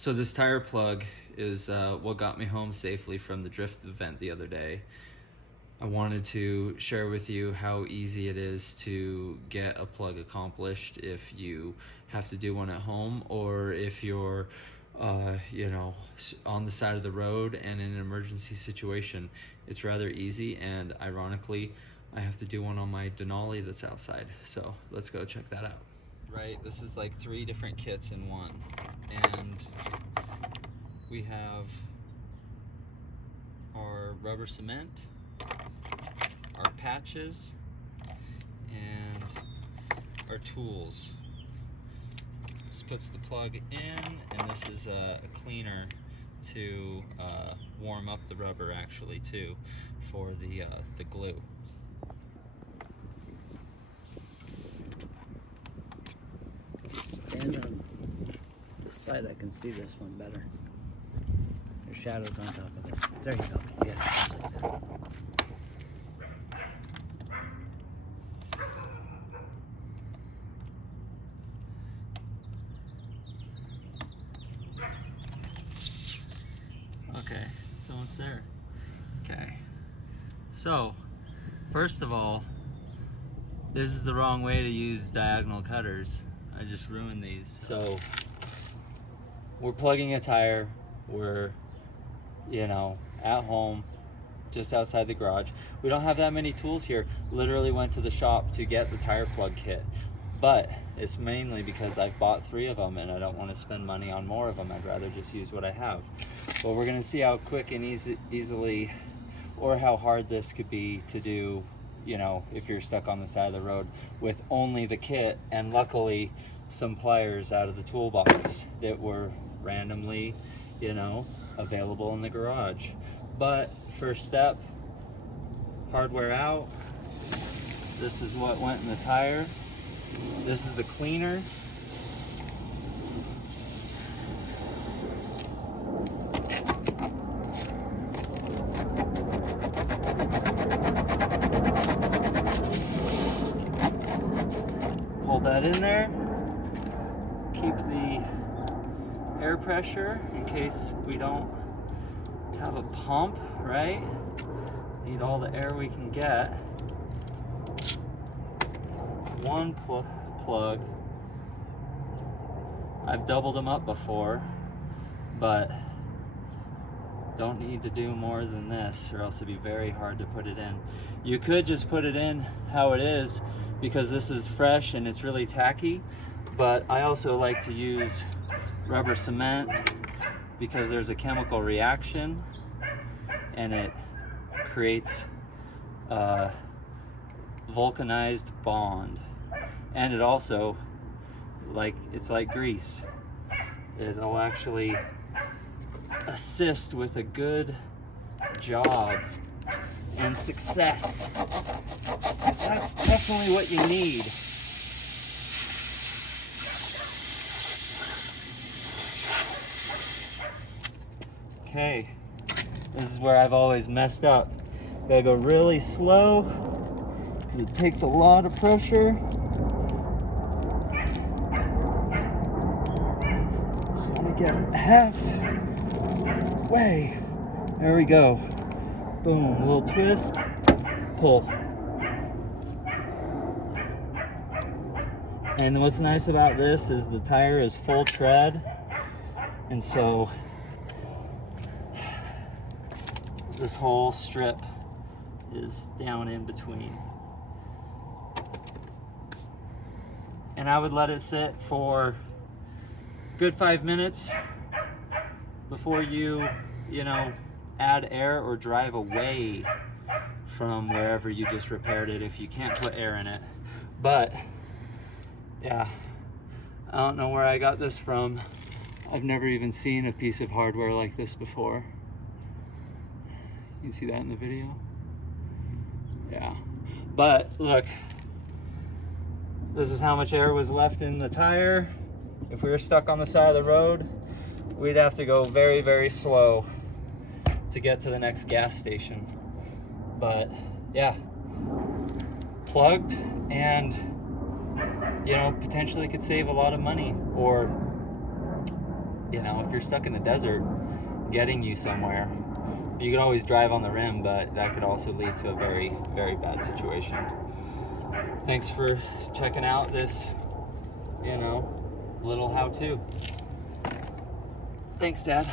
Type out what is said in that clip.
So this tire plug is what got me home safely from the drift event the other day. I wanted to share with you how easy it is to get a plug accomplished if you have to do one at home, or if you're on the side of the road and in an emergency situation. It's rather easy, and ironically, I have to do one on my Denali that's outside. So let's go check that out. Right, this is like 3 different kits in one, and we have our rubber cement, our patches, and our tools. This puts the plug in, and this is a cleaner to warm up the rubber actually too, for the glue. Stand on this side, I can see this one better. Your shadow's on top of it. There you go. Yeah, just like that. Okay, it's almost there. Okay, so first of all, this is the wrong way to use diagonal cutters. I just ruined these. So we're plugging a tire. We're, at home, just outside the garage. We don't have that many tools here. Literally went to the shop to get the tire plug kit. But it's mainly because I've bought 3 of them and I don't want to spend money on more of them. I'd rather just use what I have. But we're going to see how quick and easily, or how hard this could be to do, if you're stuck on the side of the road with only the kit, and luckily some pliers out of the toolbox that were randomly, available in the garage. But first step, hardware out. This is what went in the tire. This is the cleaner. Hold that in there. Keep the air pressure in case we don't have a pump, right? Need all the air we can get. One plug. I've doubled them up before, but don't need to do more than this, or else it'd be very hard to put it in. You could just put it in how it is, because this is fresh and it's really tacky, but I also like to use rubber cement because there's a chemical reaction and it creates a vulcanized bond, and it also, it's like grease. It'll actually assist with a good job and success, because that's definitely what you need. Okay, this is where I've always messed up. Gotta go really slow because it takes a lot of pressure. Just want to get halfway. There we go. Boom, a little twist, pull. And what's nice about this is the tire is full tread, and so this whole strip is down in between. And I would let it sit for a good 5 minutes before you add air or drive away from wherever you just repaired it if you can't put air in it. But yeah, I don't know where I got this from. I've never even seen a piece of hardware like this before. You can see that in the video. Yeah, but look, this is how much air was left in the tire. If we were stuck on the side of the road, we'd have to go very, very slow to get to the next gas station. But yeah, plugged, and potentially could save a lot of money, or you know, if you're stuck in the desert, getting you somewhere. You could always drive on the rim, but that could also lead to a very, very bad situation. Thanks for checking out this, you know, little how-to. Thanks, Dad.